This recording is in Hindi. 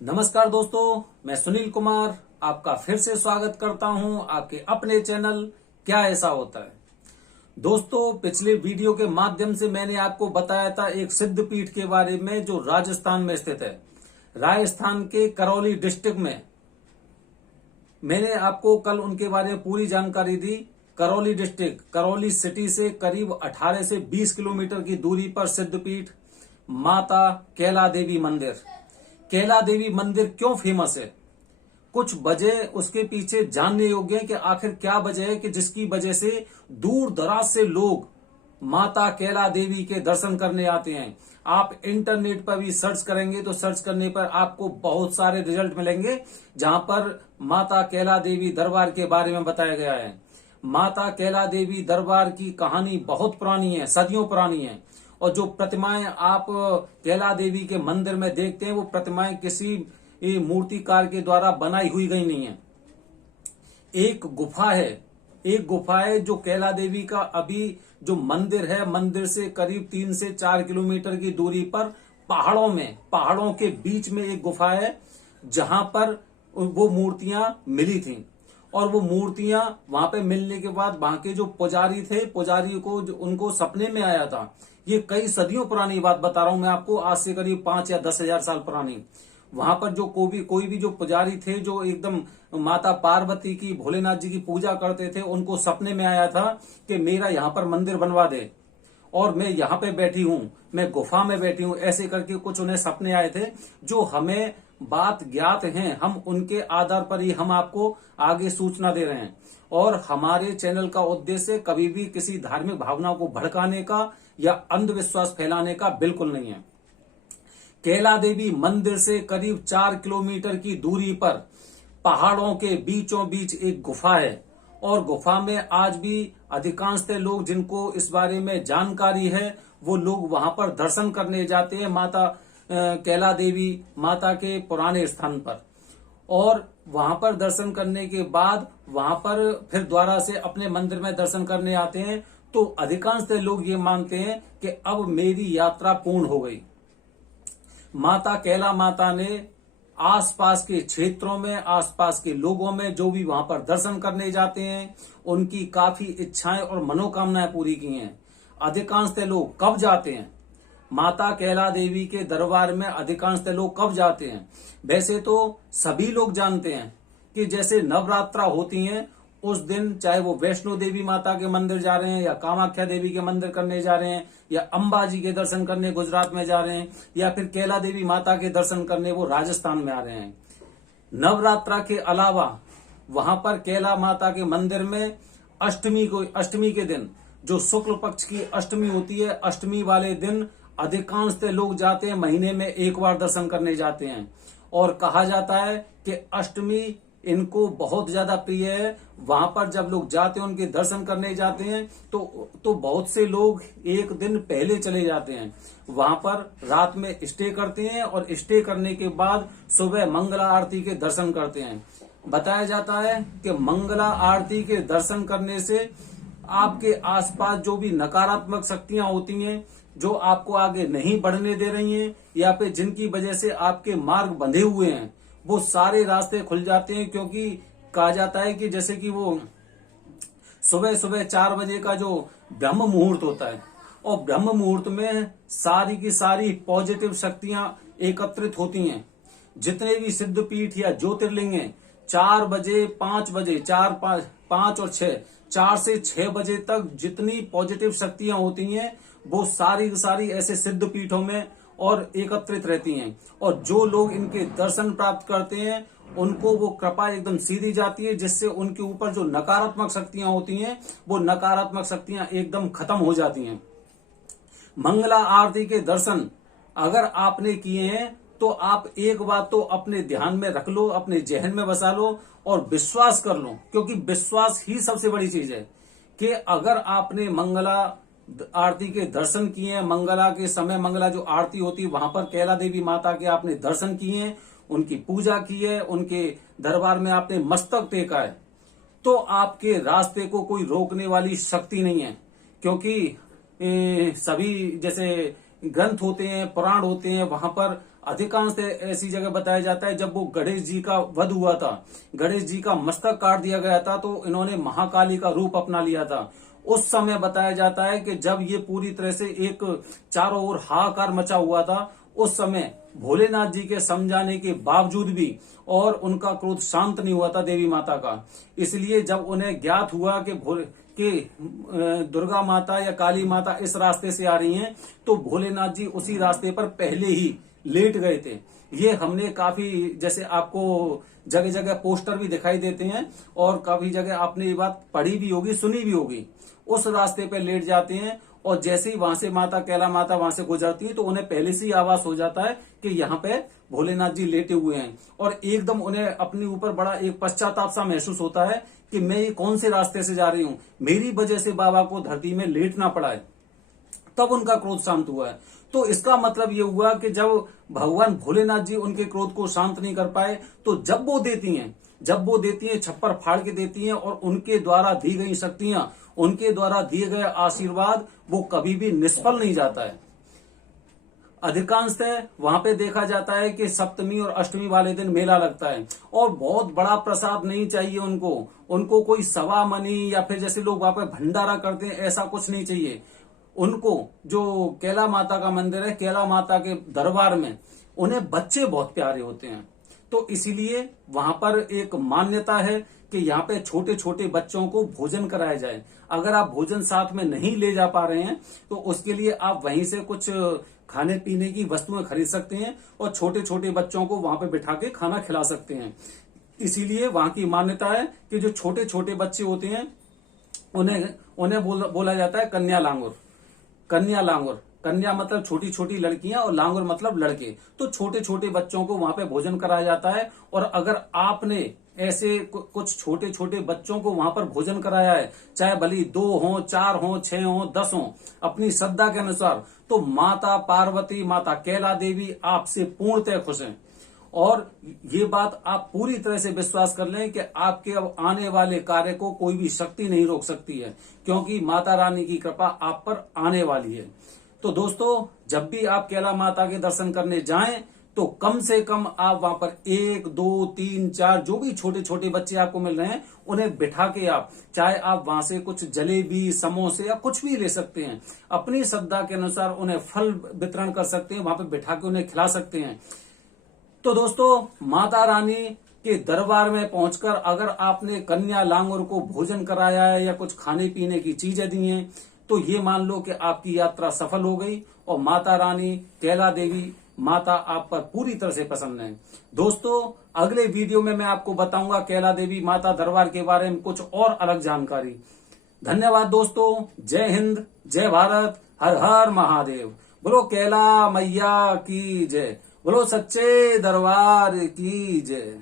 नमस्कार दोस्तों, मैं सुनील कुमार आपका फिर से स्वागत करता हूं आपके अपने चैनल क्या ऐसा होता है। दोस्तों, पिछले वीडियो के माध्यम से मैंने आपको बताया था एक सिद्ध पीठ के बारे में जो राजस्थान में स्थित है। राजस्थान के करौली डिस्ट्रिक्ट में मैंने आपको कल उनके बारे में पूरी जानकारी दी। करौली डिस्ट्रिक्ट, करौली सिटी से करीब 18 से 20 किलोमीटर की दूरी पर सिद्ध पीठ माता कैला देवी मंदिर। कैला देवी मंदिर क्यों फेमस है, कुछ वजह उसके पीछे जानने योग्य है कि आखिर क्या वजह है कि जिसकी वजह से दूर दराज से लोग माता कैला देवी के दर्शन करने आते हैं। आप इंटरनेट पर भी सर्च करेंगे तो सर्च करने पर आपको बहुत सारे रिजल्ट मिलेंगे जहां पर माता कैला देवी दरबार के बारे में बताया गया है। माता कैला देवी दरबार की कहानी बहुत पुरानी है, सदियों पुरानी है। और जो प्रतिमाएं आप कैला देवी के मंदिर में देखते हैं वो प्रतिमाएं किसी मूर्तिकार के द्वारा बनाई हुई गई नहीं है। एक गुफा है जो कैला देवी का अभी जो मंदिर है, मंदिर से करीब 3 से 4 किलोमीटर की दूरी पर पहाड़ों के बीच में एक गुफा है जहां पर वो मूर्तियां मिली थी। और वो मूर्तियां वहां पे मिलने के बाद वहां के जो पुजारी को उनको सपने में आया था। ये कई सदियों पुरानी बात बता रहा हूं मैं आपको, आज से करीब 5 या 10 हजार साल पुरानी। वहां पर जो कोई भी जो पुजारी थे जो एकदम माता पार्वती की, भोलेनाथ जी की पूजा करते थे, उनको सपने में आया था कि मेरा यहाँ पर मंदिर बनवा दे और मैं यहाँ पे बैठी हूं, मैं गुफा में बैठी हूं। ऐसे करके कुछ उन्हें सपने आए थे जो हमें बात ज्ञात हैं, हम उनके आधार पर ही हम आपको आगे सूचना दे रहे हैं। और हमारे चैनल का उद्देश्य कभी भी किसी धार्मिक भावना को भड़काने का या अंधविश्वास फैलाने का बिल्कुल नहीं है। कैला देवी मंदिर से करीब 4 किलोमीटर की दूरी पर पहाड़ों के बीचों बीच एक गुफा है और गुफा में आज भी अधिकांशतः लोग जिनको इस बारे में जानकारी है वो लोग वहां पर दर्शन करने जाते हैं माता कैला देवी माता के पुराने स्थान पर। और वहां पर दर्शन करने के बाद वहां पर फिर दोबारा से अपने मंदिर में दर्शन करने आते हैं। तो अधिकांशतः लोग ये मानते हैं कि अब मेरी यात्रा पूर्ण हो गई। माता कैला माता ने आसपास के क्षेत्रों में, आसपास के लोगों में जो भी वहां पर दर्शन करने जाते हैं उनकी काफी इच्छाएं और मनोकामनाएं पूरी की हैं। अधिकांशतः लोग कब जाते हैं माता कैला देवी के दरबार में, अधिकांशतः लोग कब जाते हैं? वैसे तो सभी लोग जानते हैं कि जैसे नवरात्रा होती हैं उस दिन, चाहे वो वैष्णो देवी माता के मंदिर जा रहे हैं या कामाख्या देवी के मंदिर करने जा रहे हैं या अंबाजी के दर्शन करने गुजरात में जा रहे हैं या फिर कैला देवी माता के दर्शन करने वो राजस्थान में आ रहे हैं। नवरात्रा के अलावा वहां पर कैला माता के मंदिर में अष्टमी के दिन, जो शुक्ल पक्ष की अष्टमी होती है, अष्टमी वाले दिन अधिकांशतः लोग जाते हैं, महीने में एक बार दर्शन करने जाते हैं। और कहा जाता है कि अष्टमी इनको बहुत ज्यादा प्रिय है। वहां पर जब लोग जाते हैं, उनके दर्शन करने जाते हैं तो बहुत से लोग एक दिन पहले चले जाते हैं, वहां पर रात में स्टे करते हैं और स्टे करने के बाद सुबह मंगला आरती के दर्शन करते हैं। बताया जाता है कि मंगला आरती के दर्शन करने से आपके आसपास जो भी नकारात्मक शक्तियां होती हैं, जो आपको आगे नहीं बढ़ने दे रही हैं या फिर जिनकी वजह से आपके मार्ग बंधे हुए हैं, वो सारे रास्ते खुल जाते हैं। क्योंकि कहा जाता है कि जैसे कि वो सुबह सुबह 4 बजे का जो ब्रह्म मुहूर्त होता है और ब्रह्म मुहूर्त में सारी की सारी पॉजिटिव शक्तियां एकत्रित होती हैं। जितने भी सिद्ध पीठ या ज्योतिर्लिंग हैं, 4 बजे, 5 बजे, 5 और 6, 4 से 6 बजे तक जितनी पॉजिटिव शक्तियां होती हैं वो सारी की सारी ऐसे सिद्ध पीठों में और एकत्रित रहती हैं। और जो लोग इनके दर्शन प्राप्त करते हैं उनको वो कृपा एकदम सीधी जाती है, जिससे उनके ऊपर जो नकारात्मक शक्तियां होती हैं वो नकारात्मक शक्तियां एकदम खत्म हो जाती हैं। मंगला आरती के दर्शन अगर आपने किए हैं तो आप एक बात तो अपने ध्यान में रख लो, अपने जहन में बसा लो और विश्वास कर लो, क्योंकि विश्वास ही सबसे बड़ी चीज है कि अगर आपने मंगला आरती के दर्शन किए हैं, मंगला के समय मंगला जो आरती होती है वहां पर कैला देवी माता के आपने दर्शन किए हैं, उनकी पूजा की है, उनके दरबार में आपने मस्तक टेका है, तो आपके रास्ते को कोई रोकने वाली शक्ति नहीं है। क्योंकि सभी जैसे ग्रंथ होते हैं, पुराण होते हैं, वहां पर अधिकांश ऐसी जगह बताया जाता है जब वो गणेश जी का वध हुआ था, गणेश जी का मस्तक काट दिया गया था, तो इन्होंने महाकाली का रूप अपना लिया था। उस समय बताया जाता है कि जब ये पूरी तरह से एक चारों ओर हाहाकार मचा हुआ था, उस समय भोलेनाथ जी के समझाने के बावजूद भी और उनका क्रोध शांत नहीं हुआ था देवी माता का। इसलिए जब उन्हें ज्ञात हुआ कि दुर्गा माता या काली माता इस रास्ते से आ रही हैं, तो भोलेनाथ जी उसी रास्ते पर पहले ही लेट गए थे। ये हमने काफी, जैसे आपको जगह जगह पोस्टर भी दिखाई देते हैं और काफी जगह आपने ये बात पढ़ी भी होगी, सुनी भी होगी। उस रास्ते पे लेट जाते हैं और जैसे ही वहां से माता कैला माता वहां से गुजरती है, तो उन्हें पहले से ही आभास हो जाता है कि यहाँ पे भोलेनाथ जी लेटे हुए हैं और एकदम उन्हें अपने ऊपर बड़ा एक पश्चाताप सा महसूस होता है कि मैं ये कौन से रास्ते से जा रही हूँ, मेरी वजह से बाबा को धरती में लेटना पड़ा है। तब उनका क्रोध शांत हुआ है। तो इसका मतलब ये हुआ कि जब भगवान भोलेनाथ जी उनके क्रोध को शांत नहीं कर पाए, तो जब वो देती हैं छप्पर फाड़ के देती हैं और उनके द्वारा दी गई शक्तियां, उनके द्वारा दिए गए आशीर्वाद वो कभी भी निष्फल नहीं जाता है। अधिकांशतः वहां पे देखा जाता है कि सप्तमी और अष्टमी वाले दिन मेला लगता है और बहुत बड़ा प्रसाद नहीं चाहिए उनको कोई सवा मनी या फिर जैसे लोग वहां पे भंडारा करते हैं, ऐसा कुछ नहीं चाहिए उनको। जो कैला माता का मंदिर है, कैला माता के दरबार में उन्हें बच्चे बहुत प्यारे होते हैं, तो इसीलिए वहां पर एक मान्यता है कि यहाँ पे छोटे छोटे बच्चों को भोजन कराया जाए। अगर आप भोजन साथ में नहीं ले जा पा रहे हैं, तो उसके लिए आप वहीं से कुछ खाने पीने की वस्तुएं खरीद सकते हैं और छोटे छोटे बच्चों को वहां पे बिठा के खाना खिला सकते हैं। इसीलिए वहां की मान्यता है कि जो छोटे छोटे बच्चे होते हैं उन्हें बोला जाता है कन्या लांगुर। कन्या मतलब छोटी छोटी लड़कियां और लांगुर मतलब लड़के। तो छोटे छोटे बच्चों को वहां पे भोजन कराया जाता है। और अगर आपने ऐसे कुछ छोटे छोटे बच्चों को वहां पर भोजन कराया है, चाहे भली 2 हो, 4 हो, 6 हो, 10 हो, अपनी श्रद्धा के अनुसार, तो माता पार्वती, माता कैला देवी आपसे पूर्णतः खुश हैं। और ये बात आप पूरी तरह से विश्वास कर लें कि आपके अब आने वाले कार्य को कोई भी शक्ति नहीं रोक सकती है, क्योंकि माता रानी की कृपा आप पर आने वाली है। तो दोस्तों, जब भी आप कैला माता के दर्शन करने जाएं, तो कम से कम आप वहां पर 1, 2, 3, 4 जो भी छोटे छोटे बच्चे आपको मिल रहे हैं, उन्हें बिठा के चाहे आप वहां से कुछ जलेबी, समोसे या कुछ भी ले सकते हैं। अपनी श्रद्धा के अनुसार उन्हें फल वितरण कर सकते हैं, वहां पर बिठा के उन्हें खिला सकते हैं। तो दोस्तों, माता रानी के दरबार में पहुंचकर अगर आपने कन्या लांगुर को भोजन कराया है या कुछ खाने पीने की चीजें दी हैं, तो ये मान लो कि आपकी यात्रा सफल हो गई और माता रानी कैला देवी माता आप पर पूरी तरह से प्रसन्न है। दोस्तों, अगले वीडियो में मैं आपको बताऊंगा कैला देवी माता दरबार के बारे में कुछ और अलग जानकारी। धन्यवाद दोस्तों। जय हिंद, जय भारत, हर हर महादेव। बोलो कैला मैया की जय, बोलो सच्चे दरबार की जय।